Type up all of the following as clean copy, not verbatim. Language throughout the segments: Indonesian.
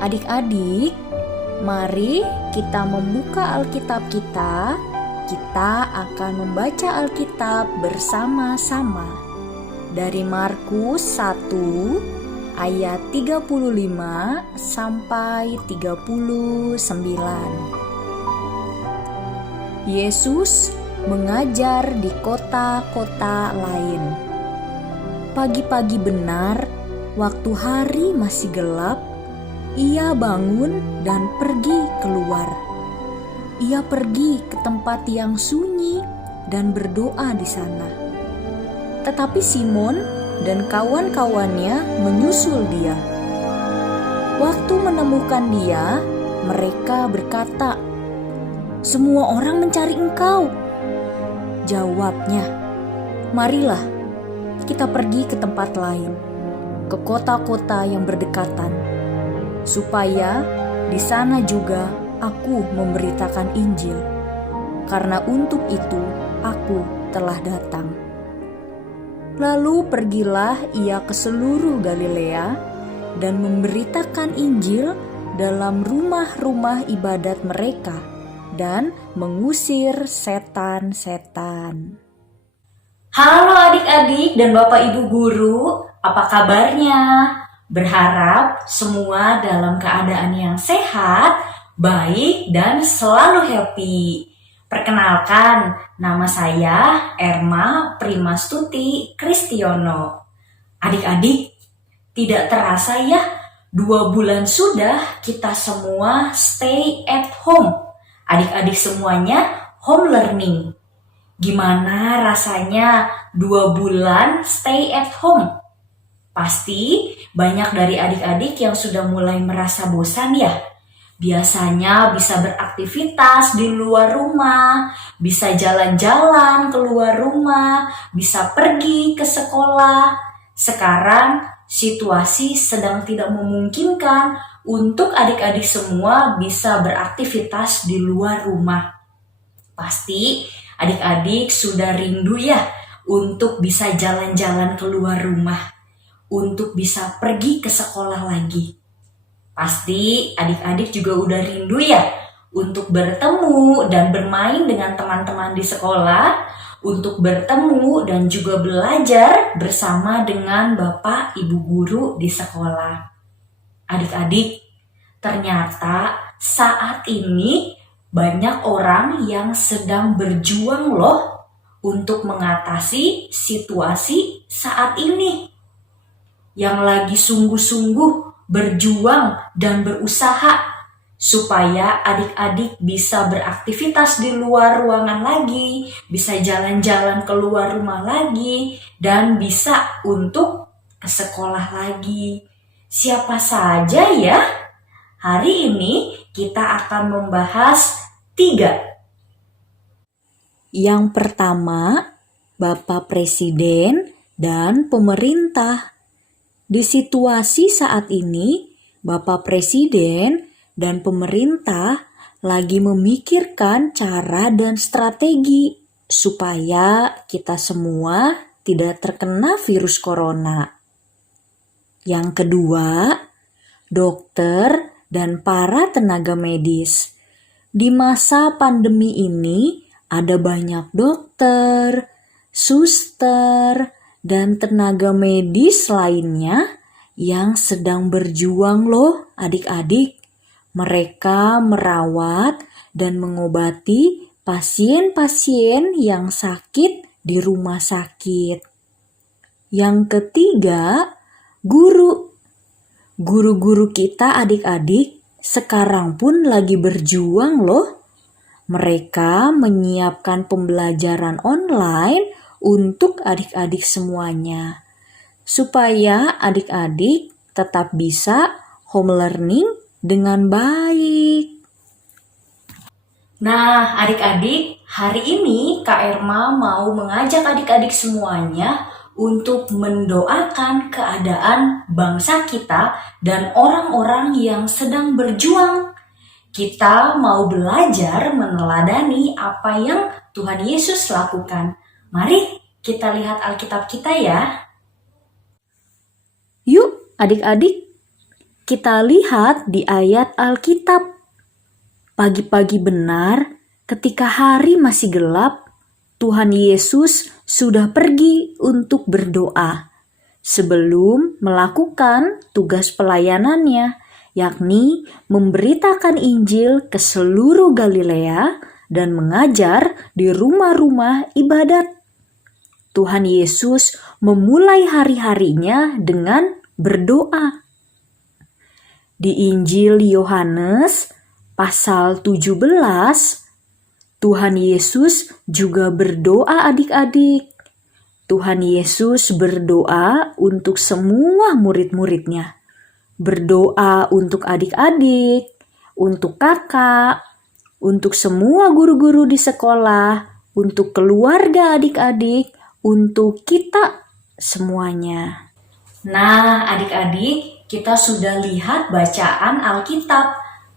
Adik-adik, mari kita membuka Alkitab kita. Kita akan membaca Alkitab bersama-sama. Dari Markus 1 ayat 35 sampai 39. Yesus mengajar di kota-kota lain. Pagi-pagi benar, waktu hari masih gelap, ia bangun dan pergi keluar. Ia pergi ke tempat yang sunyi dan berdoa di sana. Tetapi Simon dan kawan-kawannya menyusul dia. Waktu menemukan dia, mereka berkata, "Semua orang mencari engkau." Jawabnya, "Marilah kita pergi ke tempat lain, ke kota-kota yang berdekatan, supaya di sana juga aku memberitakan Injil, karena untuk itu aku telah datang." Lalu pergilah ia ke seluruh Galilea dan memberitakan Injil dalam rumah-rumah ibadat mereka dan mengusir setan-setan. Halo adik-adik dan Bapak Ibu Guru, apa kabarnya? Berharap semua dalam keadaan yang sehat, baik, dan selalu happy. Perkenalkan, nama saya Erma Primastuti Kristiono. Adik-adik, tidak terasa ya, 2 bulan sudah kita semua stay at home. Adik-adik semuanya home learning. Gimana rasanya 2 bulan stay at home? Pasti banyak dari adik-adik yang sudah mulai merasa bosan ya. Biasanya bisa beraktivitas di luar rumah, bisa jalan-jalan keluar rumah, bisa pergi ke sekolah. Sekarang situasi sedang tidak memungkinkan untuk adik-adik semua bisa beraktivitas di luar rumah. Pasti adik-adik sudah rindu ya untuk bisa jalan-jalan keluar rumah, untuk bisa pergi ke sekolah lagi. Pasti adik-adik juga udah rindu ya untuk bertemu dan bermain dengan teman-teman di sekolah, untuk bertemu dan juga belajar bersama dengan Bapak Ibu Guru di sekolah. Adik-adik, ternyata saat ini banyak orang yang sedang berjuang loh untuk mengatasi situasi saat ini. Yang lagi sungguh-sungguh berjuang dan berusaha supaya adik-adik bisa beraktivitas di luar ruangan lagi, bisa jalan-jalan keluar rumah lagi, dan bisa untuk ke sekolah lagi. Siapa saja ya? Hari ini kita akan membahas 3. Yang pertama, Bapak Presiden dan pemerintah. Di situasi saat ini, Bapak Presiden dan pemerintah lagi memikirkan cara dan strategi supaya kita semua tidak terkena virus corona. Yang kedua, dokter dan para tenaga medis. Di masa pandemi ini ada banyak dokter, suster, dan tenaga medis lainnya yang sedang berjuang loh adik-adik. Mereka merawat dan mengobati pasien-pasien yang sakit di rumah sakit. Yang ketiga, guru. Guru-guru kita adik-adik sekarang pun lagi berjuang loh. Mereka menyiapkan pembelajaran online untuk adik-adik semuanya, supaya adik-adik tetap bisa home learning dengan baik. Nah, adik-adik, hari ini Kak Erma mau mengajak adik-adik semuanya untuk mendoakan keadaan bangsa kita dan orang-orang yang sedang berjuang. Kita mau belajar meneladani apa yang Tuhan Yesus lakukan. Mari kita lihat Alkitab kita ya. Yuk adik-adik, kita lihat di ayat Alkitab. Pagi-pagi benar, ketika hari masih gelap, Tuhan Yesus sudah pergi untuk berdoa sebelum melakukan tugas pelayanannya, yakni memberitakan Injil ke seluruh Galilea dan mengajar di rumah-rumah ibadat. Tuhan Yesus memulai hari-harinya dengan berdoa. Di Injil Yohanes pasal 17, Tuhan Yesus juga berdoa adik-adik. Tuhan Yesus berdoa untuk semua murid-muridnya. Berdoa untuk adik-adik, untuk kakak, untuk semua guru-guru di sekolah, untuk keluarga adik-adik, untuk kita semuanya. Nah, adik-adik, kita sudah lihat bacaan Alkitab.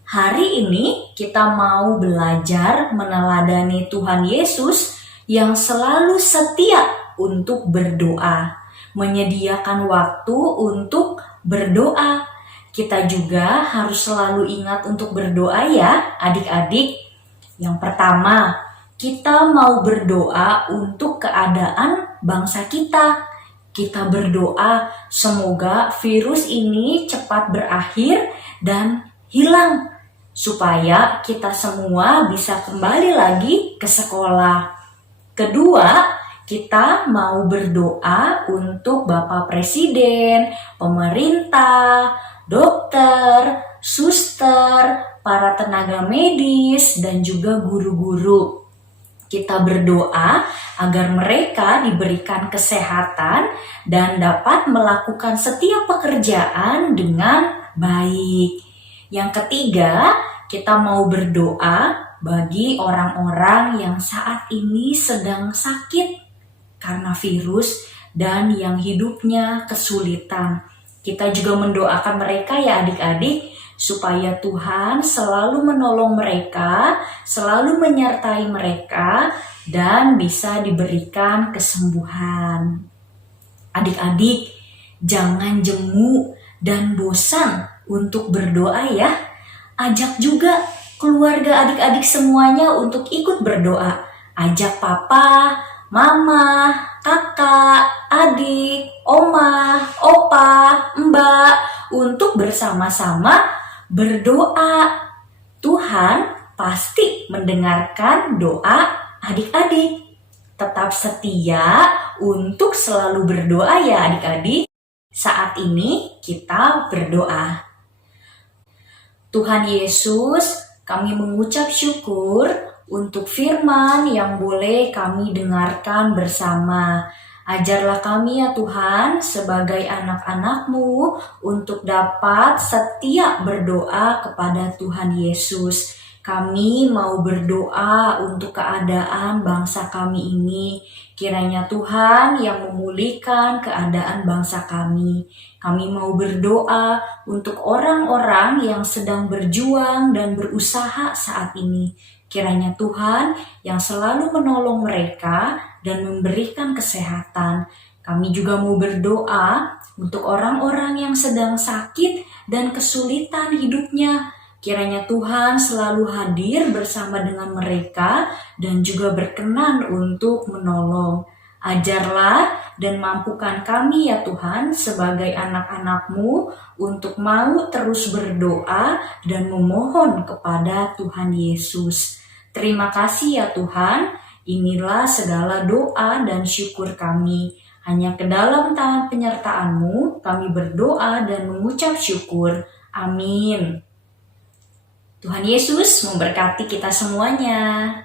Hari ini kita mau belajar meneladani Tuhan Yesus yang selalu setia untuk berdoa, menyediakan waktu untuk berdoa. Kita juga harus selalu ingat untuk berdoa ya, adik-adik. Yang pertama, kita mau berdoa untuk keadaan bangsa kita. Kita berdoa semoga virus ini cepat berakhir dan hilang, supaya kita semua bisa kembali lagi ke sekolah. Kedua, kita mau berdoa untuk Bapak Presiden, pemerintah, dokter, suster, para tenaga medis, dan juga guru-guru. Kita berdoa agar mereka diberikan kesehatan dan dapat melakukan setiap pekerjaan dengan baik. Yang ketiga, kita mau berdoa bagi orang-orang yang saat ini sedang sakit karena virus dan yang hidupnya kesulitan. Kita juga mendoakan mereka ya adik-adik, supaya Tuhan selalu menolong mereka, selalu menyertai mereka, dan bisa diberikan kesembuhan. Adik-adik, jangan jemu dan bosan untuk berdoa ya. Ajak juga keluarga adik-adik semuanya untuk ikut berdoa. Ajak papa, mama, kakak, adik, oma, opa, mbak untuk bersama-sama berdoa. Tuhan pasti mendengarkan doa adik-adik. Tetap setia untuk selalu berdoa ya adik-adik. Saat ini kita berdoa. Tuhan Yesus, kami mengucap syukur untuk firman yang boleh kami dengarkan bersama. Ajarlah kami ya Tuhan sebagai anak-anak-Mu untuk dapat setia berdoa kepada Tuhan Yesus. Kami mau berdoa untuk keadaan bangsa kami ini. Kiranya Tuhan yang memulihkan keadaan bangsa kami. Kami mau berdoa untuk orang-orang yang sedang berjuang dan berusaha saat ini. Kiranya Tuhan yang selalu menolong mereka dan memberikan kesehatan. Kami juga mau berdoa untuk orang-orang yang sedang sakit dan kesulitan hidupnya. Kiranya Tuhan selalu hadir bersama dengan mereka dan juga berkenan untuk menolong. Ajarlah dan mampukan kami ya Tuhan sebagai anak-anak-Mu untuk mau terus berdoa dan memohon kepada Tuhan Yesus. Terima kasih ya Tuhan, inilah segala doa dan syukur kami. Hanya ke dalam tangan penyertaan-Mu kami berdoa dan mengucap syukur. Amin. Tuhan Yesus memberkati kita semuanya.